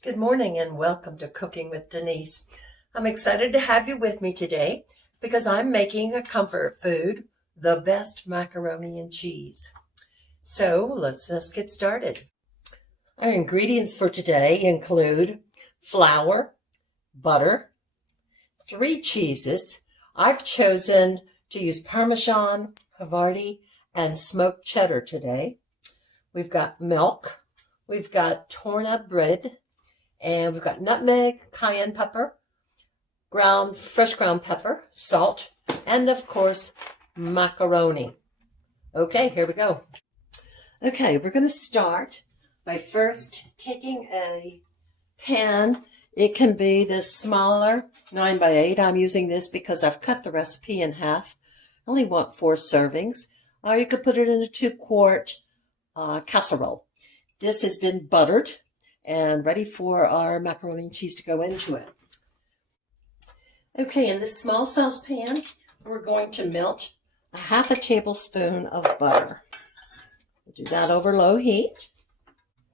Good morning and welcome to Cooking with Denise. I'm excited to have you with me today because I'm making a comfort food, the best macaroni and cheese. So let's just get started. Our ingredients for today include flour, butter, 3 cheeses. I've chosen to use Parmesan, Havarti, and smoked cheddar today. We've got milk, we've got torn up bread, and we've got nutmeg, cayenne pepper, fresh ground pepper, salt, and of course, macaroni. Okay, here we go. Okay, we're going to start by first taking a pan. It can be this smaller, 9x8. I'm using this because I've cut the recipe in half. I only want 4 servings. Or you could put it in a 2-quart casserole. This has been buttered and ready for our macaroni and cheese to go into it. Okay, in this small saucepan, we're going to melt a 1/2 tablespoon of butter. We'll do that over low heat.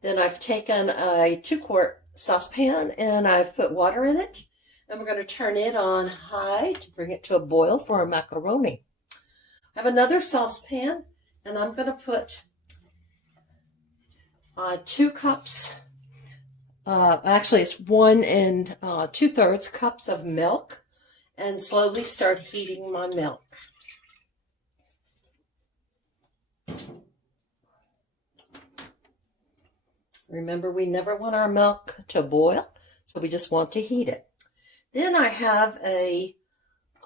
Then I've taken a 2-quart saucepan and I've put water in it. And we're going to turn it on high to bring it to a boil for our macaroni. I have another saucepan and I'm going to put 2 cups. Actually, it's 1 2/3 cups of milk, and slowly start heating my milk. Remember, we never want our milk to boil, so we just want to heat it. Then I have a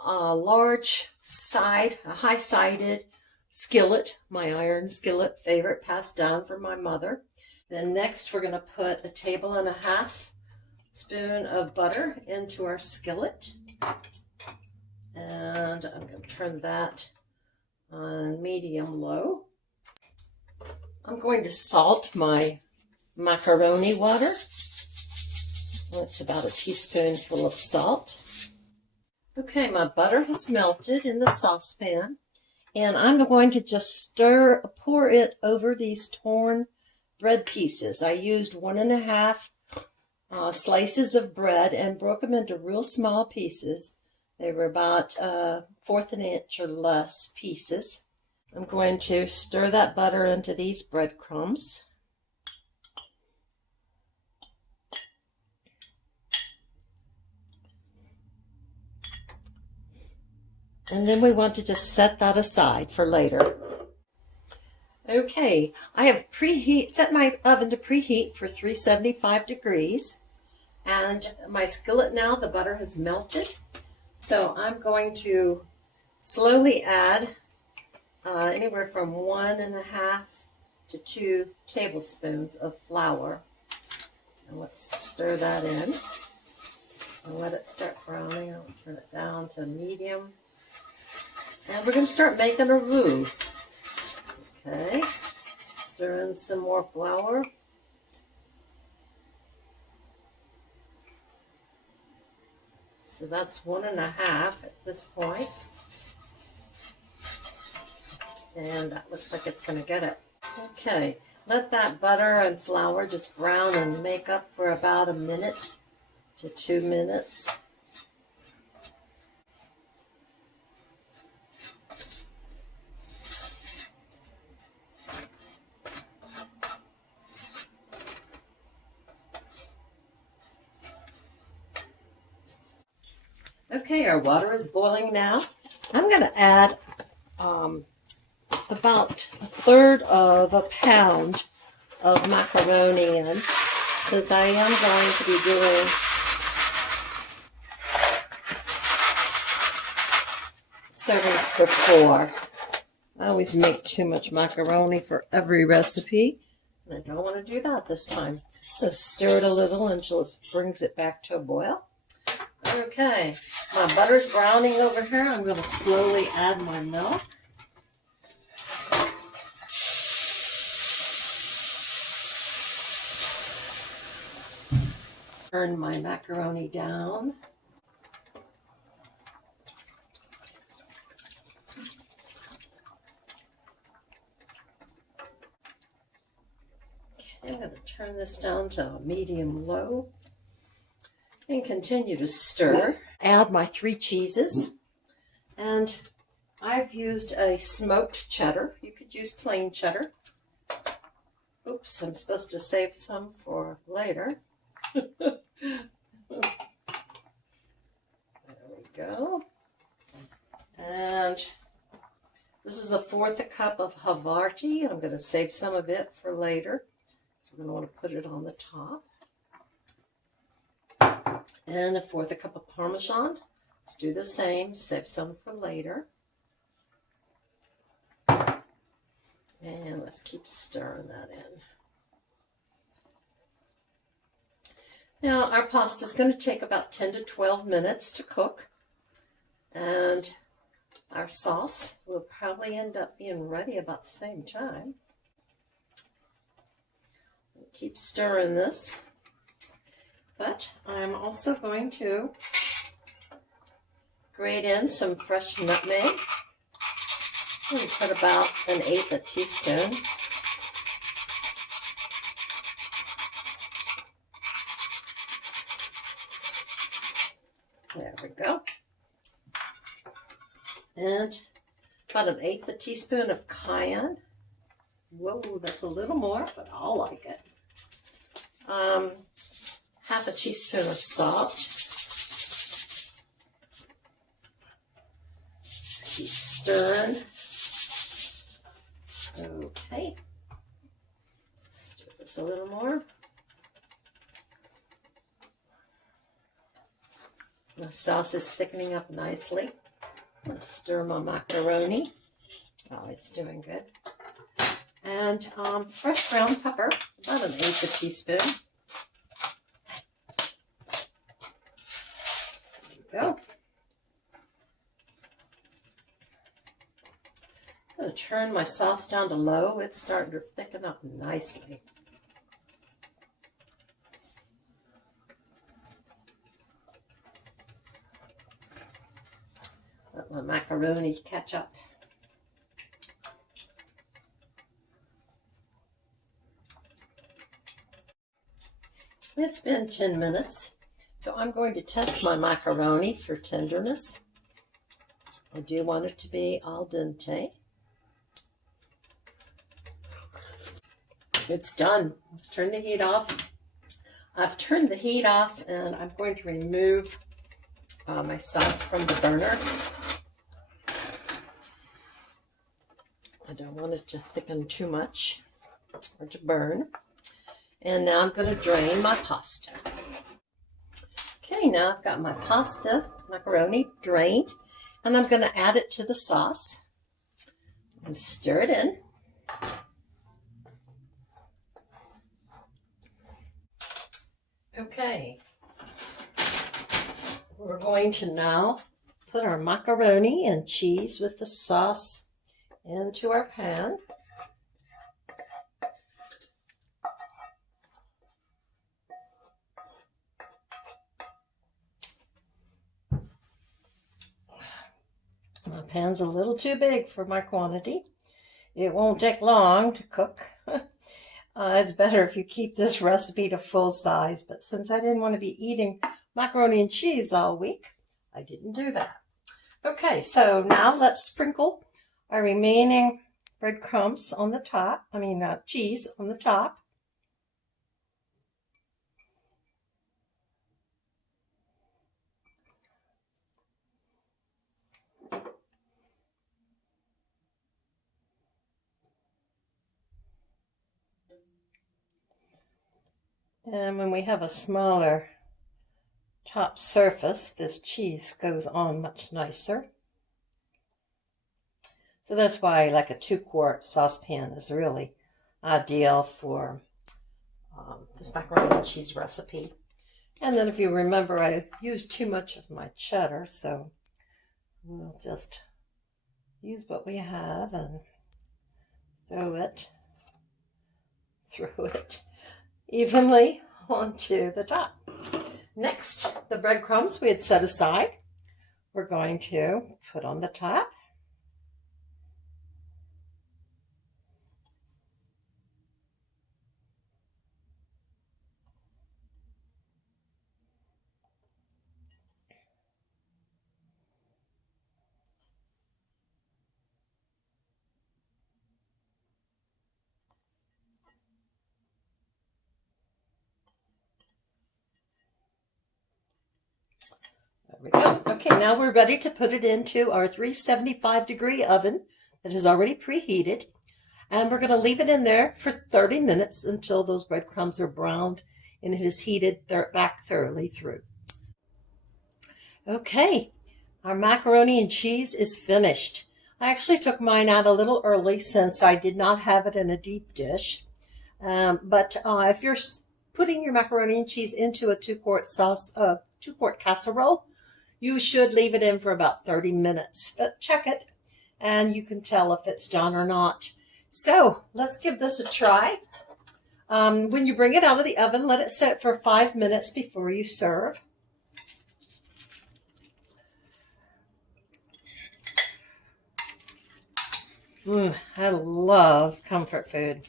large high-sided skillet, my iron skillet, favorite, passed down from my mother. Then next we're going to put 1.5 tablespoons of butter into our skillet. And I'm going to turn that on medium-low. I'm going to salt my macaroni water. That's about a teaspoonful of salt. Okay, my butter has melted in the saucepan. And I'm going to just pour it over these torn bread pieces. I used 1.5 slices of bread and broke them into real small pieces. They were about 1/4 inch or less pieces. I'm going to stir that butter into these breadcrumbs. And then we want to just set that aside for later. Okay, I have set my oven to preheat for 375 degrees. And my skillet now, the butter has melted. So I'm going to slowly add anywhere from 1.5 to 2 tablespoons of flour. And let's stir that in and let it start browning. I'll turn it down to medium. And we're going to start making a roux. Okay, stir in some more flour. So that's 1.5 at this point. And that looks like it's going to get it. Okay, let that butter and flour just brown and make up for about 1 minute to 2 minutes. Okay, our water is boiling now. I'm going to add about 1/3 pound of macaroni in, since I am going to be doing servings for 4. I always make too much macaroni for every recipe, and I don't want to do that this time. Just stir it a little until it brings it back to a boil. Okay, my butter's browning over here. I'm going to slowly add my milk. Turn my macaroni down. I'm going to turn this down to a medium-low and continue to stir. Add my 3 cheeses, and I've used a smoked cheddar. You could use plain cheddar. Oops, I'm supposed to save some for later. There we go. And this is 1/4 cup of Havarti. I'm going to save some of it for later. So we're going to want to put it on the top. And 1/4 cup of Parmesan. Let's do the same. Save some for later. And let's keep stirring that in. Now, our pasta is going to take about 10 to 12 minutes to cook. And our sauce will probably end up being ready about the same time. Keep stirring this. But I'm also going to grate in some fresh nutmeg. I'm going to put about 1/8 a teaspoon. There we go. And about 1/8 a teaspoon of cayenne. Whoa, that's a little more, but I'll like it. 1/2 a teaspoon of salt. Keep stirring. Okay. Stir this a little more. My sauce is thickening up nicely. I'm going to stir my macaroni. Oh, it's doing good. And fresh ground pepper, about 1/8 a teaspoon. There we go. I'm going to turn my sauce down to low. It's starting to thicken up nicely. Let my macaroni catch up. It's been 10 minutes, so I'm going to test my macaroni for tenderness. I do want it to be al dente. It's done. Let's turn the heat off. I've turned the heat off, and I'm going to remove my sauce from the burner. I don't want it to thicken too much or to burn. And now I'm going to drain my pasta. Okay, now I've got my macaroni drained, and I'm going to add it to the sauce and stir it in. Okay, we're going to now put our macaroni and cheese with the sauce into our pan. My pan's a little too big for my quantity. It won't take long to cook. It's better if you keep this recipe to full size, but since I didn't want to be eating macaroni and cheese all week, I didn't do that. Okay, so now let's sprinkle our remaining breadcrumbs on the top, cheese on the top. And when we have a smaller top surface, this cheese goes on much nicer. So that's why like a 2-quart saucepan is really ideal for this macaroni and cheese recipe. And then if you remember, I used too much of my cheddar, so we'll just use what we have and throw it evenly onto the top. Next, the breadcrumbs we had set aside, we're going to put on the top. Okay, now we're ready to put it into our 375-degree oven that is already preheated. And we're going to leave it in there for 30 minutes until those breadcrumbs are browned and it is heated back thoroughly through. Okay, our macaroni and cheese is finished. I actually took mine out a little early since I did not have it in a deep dish. But if you're putting your macaroni and cheese into a 2-quart casserole, you should leave it in for about 30 minutes. But check it, and you can tell if it's done or not. So let's give this a try. When you bring it out of the oven, let it sit for 5 minutes before you serve. I love comfort food.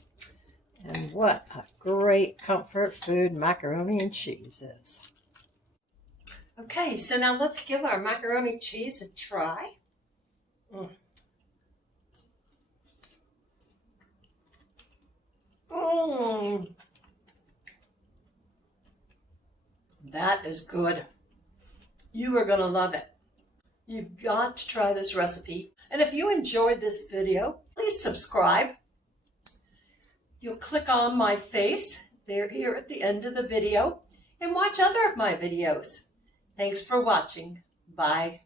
And what a great comfort food macaroni and cheese is. Okay, so now let's give our macaroni and cheese a try. That is good. You are going to love it. You've got to try this recipe. And if you enjoyed this video, please subscribe. You'll click on my face there here at the end of the video and watch other of my videos. Thanks for watching. Bye.